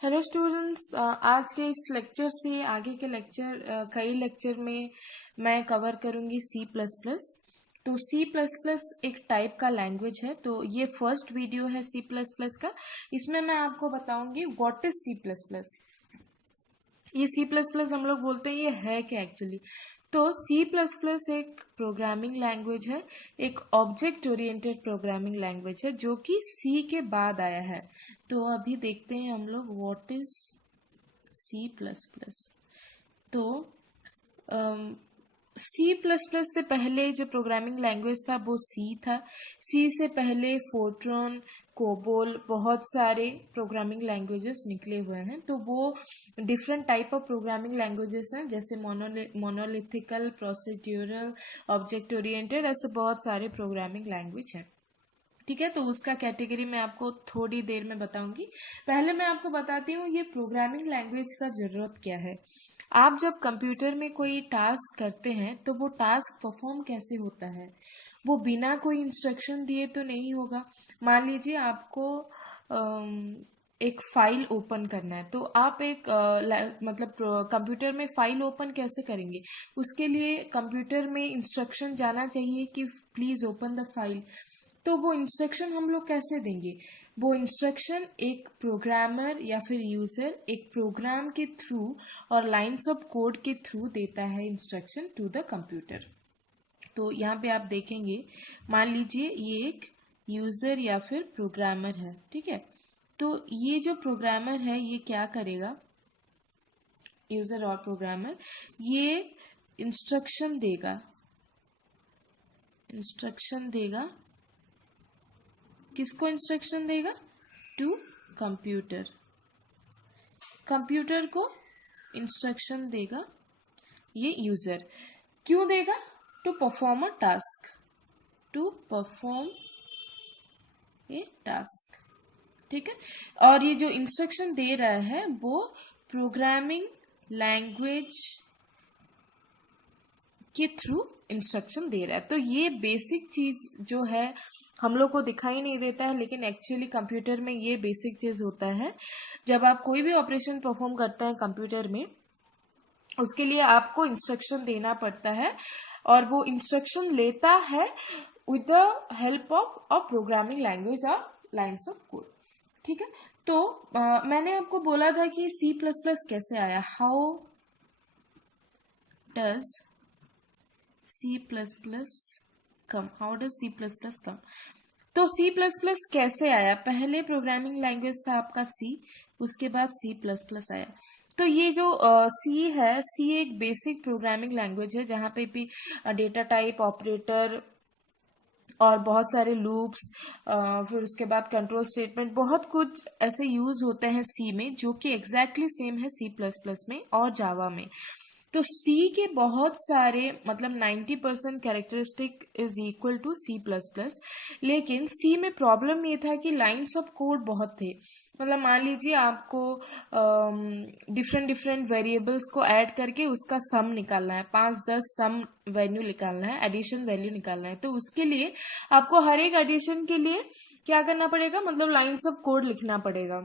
Hello students, आज के इस लेक्चर से आगे के कई लेक्चर में मैं कवर करूंगी सी प्लस प्लस। तो सी प्लस प्लस एक टाइप का लैंग्वेज है। तो ये फर्स्ट वीडियो है सी प्लस प्लस का। इसमें मैं आपको बताऊंगी what is C plus plus. ये सी प्लस प्लस हम लोग बोलते हैं, ये है क्या एक्चुअली। तो सी प्लस प्लस एक प्रोग्रामिंग लैंग्वेज है, एक ऑब्जेक्ट ओरिएंटेड प्रोग्रामिंग लैंग्वेज है जो कि सी के बाद आया है। तो अभी देखते हैं हम लोग what is C plus plus. तो सी प्लस प्लस से पहले जो प्रोग्रामिंग लैंग्वेज था वो सी था। सी से पहले फोर्ट्रॉन, कोबोल, बहुत सारे प्रोग्रामिंग लैंग्वेजेस निकले हुए हैं। तो वो different type of programming languages हैं, जैसे मोनोलिथिकल, प्रोसीड्यूरल, ऑब्जेक्ट ओरिएंटेड, ऐसे बहुत सारे प्रोग्रामिंग लैंग्वेज हैं। ठीक है, तो उसका कैटेगरी मैं आपको थोड़ी देर में बताऊंगी। पहले मैं आपको बताती हूँ ये प्रोग्रामिंग लैंग्वेज का ज़रूरत क्या है। आप जब कंप्यूटर में कोई टास्क करते हैं तो वो टास्क परफॉर्म कैसे होता है, वो बिना कोई इंस्ट्रक्शन दिए तो नहीं होगा। मान लीजिए आपको एक फाइल ओपन करना है, तो आप एक मतलब कंप्यूटर में फाइल ओपन कैसे करेंगे। उसके लिए कंप्यूटर में इंस्ट्रक्शन जाना चाहिए कि प्लीज़ ओपन द फाइल। तो वो इंस्ट्रक्शन हम लोग कैसे देंगे। वो इंस्ट्रक्शन एक प्रोग्रामर या फिर यूजर एक प्रोग्राम के थ्रू और लाइंस ऑफ कोड के थ्रू देता है इंस्ट्रक्शन टू द कंप्यूटर। तो यहाँ पे आप देखेंगे, मान लीजिए ये एक यूजर या फिर प्रोग्रामर है। ठीक है, तो ये जो प्रोग्रामर है ये क्या करेगा, यूजर और प्रोग्रामर, ये इंस्ट्रक्शन देगा। किसको इंस्ट्रक्शन देगा? To computer. कंप्यूटर को इंस्ट्रक्शन देगा ये यूजर। क्यों देगा? To perform a task. ठीक है, और ये जो इंस्ट्रक्शन दे रहा है वो प्रोग्रामिंग लैंग्वेज के थ्रू इंस्ट्रक्शन दे रहा है। तो ये बेसिक चीज जो है हम लोग को दिखाई नहीं देता है, लेकिन एक्चुअली कंप्यूटर में ये बेसिक चीज होता है। जब आप कोई भी ऑपरेशन परफॉर्म करते हैं कंप्यूटर में, उसके लिए आपको इंस्ट्रक्शन देना पड़ता है, और वो इंस्ट्रक्शन लेता है with the help of a programming language और लाइन्स ऑफ कोड। ठीक है, तो मैंने आपको बोला था कि सी प्लस प्लस कैसे आया। How does C plus plus come? तो सी प्लस प्लस कैसे आया? पहले प्रोग्रामिंग लैंग्वेज था आपका सी, उसके बाद सी प्लस प्लस आया। तो ये जो सी है, सी एक बेसिक प्रोग्रामिंग लैंग्वेज है जहाँ पे भी डेटा टाइप, ऑपरेटर और बहुत सारे लूप्स, फिर उसके बाद कंट्रोल स्टेटमेंट, बहुत कुछ ऐसे यूज होते हैं सी में, जो कि एग्जैक्टली सेम है सी प्लस प्लस में और जावा में। तो सी के बहुत सारे, मतलब 90% characteristic is equal to C plus plus. लेकिन सी में प्रॉब्लम ये था कि लाइंस ऑफ कोड बहुत थे। मतलब मान लीजिए आपको डिफरेंट डिफरेंट वेरिएबल्स को ऐड करके उसका सम निकालना है, 5-10 सम वैल्यू निकालना है, एडिशन वैल्यू निकालना है। तो उसके लिए आपको हर एक एडिशन के लिए क्या करना पड़ेगा, मतलब लाइंस ऑफ कोड लिखना पड़ेगा।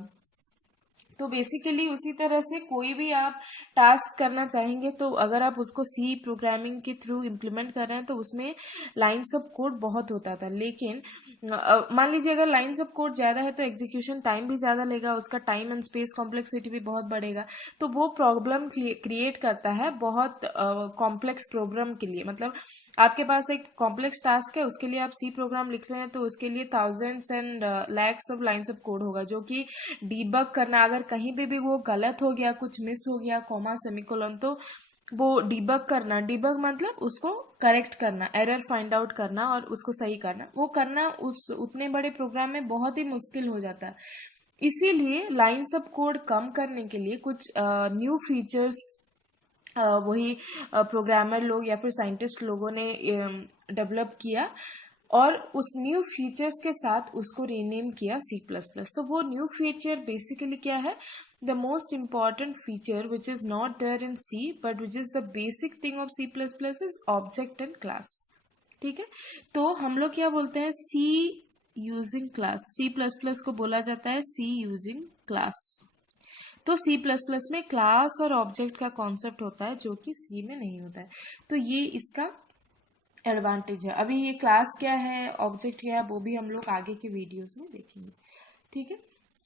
तो बेसिकली उसी तरह से कोई भी आप टास्क करना चाहेंगे, तो अगर आप उसको सी प्रोग्रामिंग के थ्रू इम्प्लीमेंट कर रहे हैं तो उसमें लाइंस ऑफ कोड बहुत होता था। लेकिन मान लीजिए अगर लाइंस ऑफ कोड ज़्यादा है तो एग्जीक्यूशन टाइम भी ज़्यादा लेगा, उसका टाइम एंड स्पेस कॉम्प्लेक्सिटी भी बहुत बढ़ेगा। तो वो प्रॉब्लम क्रिएट करता है बहुत कॉम्प्लेक्स प्रोग्राम के लिए। मतलब आपके पास एक कॉम्प्लेक्स टास्क है, उसके लिए आप सी प्रोग्राम लिख रहे हैं, तो उसके लिए thousands and lakhs of lines of code होगा, जो कि डीबग करना, अगर कहीं पे भी वो गलत हो गया, कुछ मिस हो गया, कॉमा सेमीकोलन, तो वो डीबग मतलब उसको करेक्ट करना, एरर फाइंड आउट करना और उसको सही करना, वो करना उस उतने बड़े प्रोग्राम में बहुत ही मुश्किल हो जाता है। इसीलिए लाइंस ऑफ कोड कम करने के लिए कुछ न्यू फीचर्स वही प्रोग्रामर लोग या फिर साइंटिस्ट लोगों ने डेवलप किया, और उस न्यू फीचर्स के साथ उसको रीनेम किया सी प्लस प्लस। तो वो न्यू फीचर बेसिकली क्या है? The most important feature which is not there in C but which is the basic thing of C plus plus is object and class. ठीक है, तो हम लोग क्या बोलते हैं? C using class. C plus plus को बोला जाता है सी यूजिंग क्लास। तो सी प्लस प्लस में क्लास और ऑब्जेक्ट का कॉन्सेप्ट होता है जो कि सी में नहीं होता है। तो ये इसका एडवांटेज है। अभी ये क्लास क्या है, ऑब्जेक्ट क्या है, वो भी हम लोग आगे के वीडियोस में देखेंगे। ठीक है।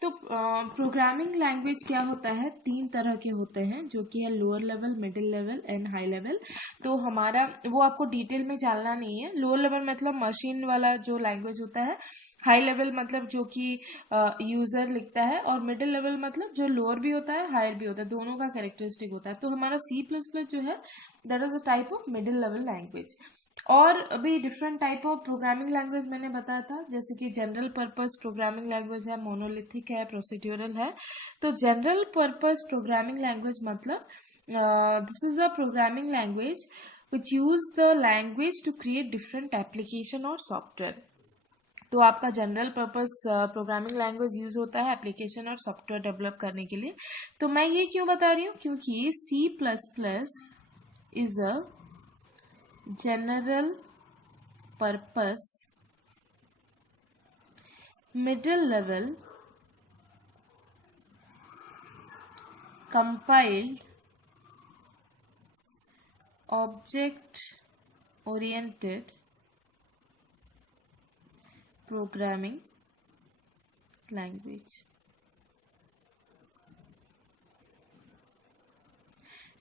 तो प्रोग्रामिंग लैंग्वेज क्या होता है, 3 तरह के होते हैं, जो कि है lower level, middle level and high level. तो हमारा वो आपको डिटेल में जानना नहीं है। लोअर लेवल मतलब मशीन वाला जो लैंग्वेज होता है, हाई लेवल मतलब जो कि यूज़र लिखता है, और मिडिल लेवल मतलब जो लोअर भी होता है हायर भी होता है, दोनों का कैरेक्टरिस्टिक होता है। तो हमारा सी प्लस प्लस जो है that is a type of middle level language. और अभी different type of programming language मैंने बताया था, जैसे कि जनरल पर्पस प्रोग्रामिंग लैंग्वेज है, मोनोलिथिक है, प्रोसीड्यूरल है। तो जनरल पर्पस प्रोग्रामिंग लैंग्वेज मतलब this is a programming language which use the language to create different application और सॉफ्टवेयर। तो आपका general purpose programming language use होता है एप्लीकेशन और सॉफ्टवेयर डेवलप करने के लिए। तो मैं ये क्यों बता रही हूँ, क्योंकि C plus plus is a general purpose middle level compiled object oriented programming language।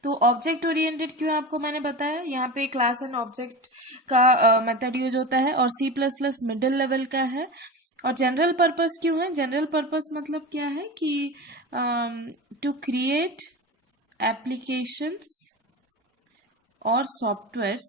तो ऑब्जेक्ट ओरिएंटेड क्यों है आपको मैंने बताया, यहाँ पे क्लास एंड ऑब्जेक्ट का मेथड यूज होता है, और C plus plus middle level का है। और जनरल पर्पस क्यों है, जनरल पर्पस मतलब क्या है कि टू क्रिएट एप्लीकेशंस और सॉफ्टवेयर्स,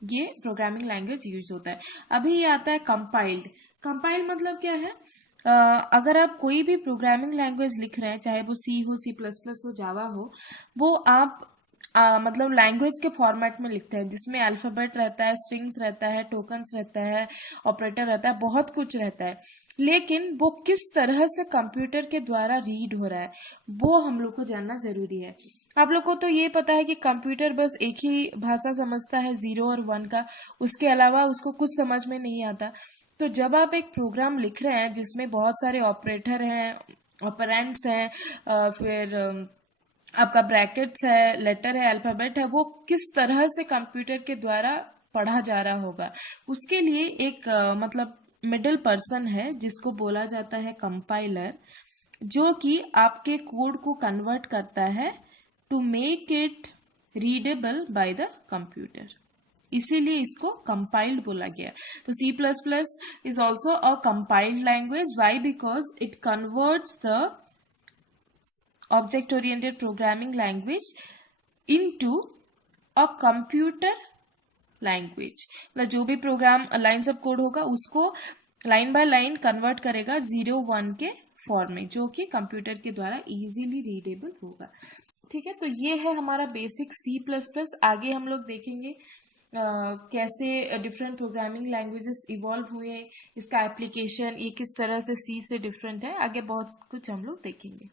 ये प्रोग्रामिंग लैंग्वेज यूज होता है। अभी ये आता है कंपाइल्ड। कंपाइल्ड मतलब क्या है, अगर आप कोई भी प्रोग्रामिंग लैंग्वेज लिख रहे हैं, चाहे वो सी हो, सी प्लस प्लस हो, जावा हो, वो आप मतलब लैंग्वेज के फॉर्मेट में लिखते हैं, जिसमें अल्फाबेट रहता है, स्ट्रिंग्स रहता है, टोकन्स रहता है, ऑपरेटर रहता है, बहुत कुछ रहता है। लेकिन वो किस तरह से कंप्यूटर के द्वारा रीड हो रहा है, वो हम लोग को जानना जरूरी है। आप लोग को तो ये पता है कि कंप्यूटर बस एक ही भाषा समझता है, 0 और 1 का, उसके अलावा उसको कुछ समझ में नहीं आता। तो जब आप एक प्रोग्राम लिख रहे हैं जिसमें बहुत सारे ऑपरेटर हैं, ऑपरेंड्स हैं, फिर आपका ब्रैकेट्स है, लेटर है, अल्फाबेट है, वो किस तरह से कंप्यूटर के द्वारा पढ़ा जा रहा होगा, उसके लिए एक मतलब मिडिल पर्सन है जिसको बोला जाता है कंपाइलर, जो कि आपके कोड को कन्वर्ट करता है to make it readable by the computer. इसीलिए इसको कंपाइल्ड बोला गया। तो C plus plus is also a compiled language. Why? Because it converts the object oriented programming language into a computer language. मतलब जो भी प्रोग्राम लाइन्स ऑफ कोड होगा उसको लाइन बाय लाइन कन्वर्ट करेगा 0 1 के फॉर्म में, जो कि कंप्यूटर के द्वारा इजीली रीडेबल होगा। ठीक है। तो ये है हमारा बेसिक सी प्लस प्लस। आगे हम लोग देखेंगे कैसे डिफरेंट प्रोग्रामिंग लैंग्वेजेस इवॉल्व हुए, इसका एप्लीकेशन ये किस तरह से सी से डिफरेंट है, आगे बहुत कुछ हम लोग देखेंगे।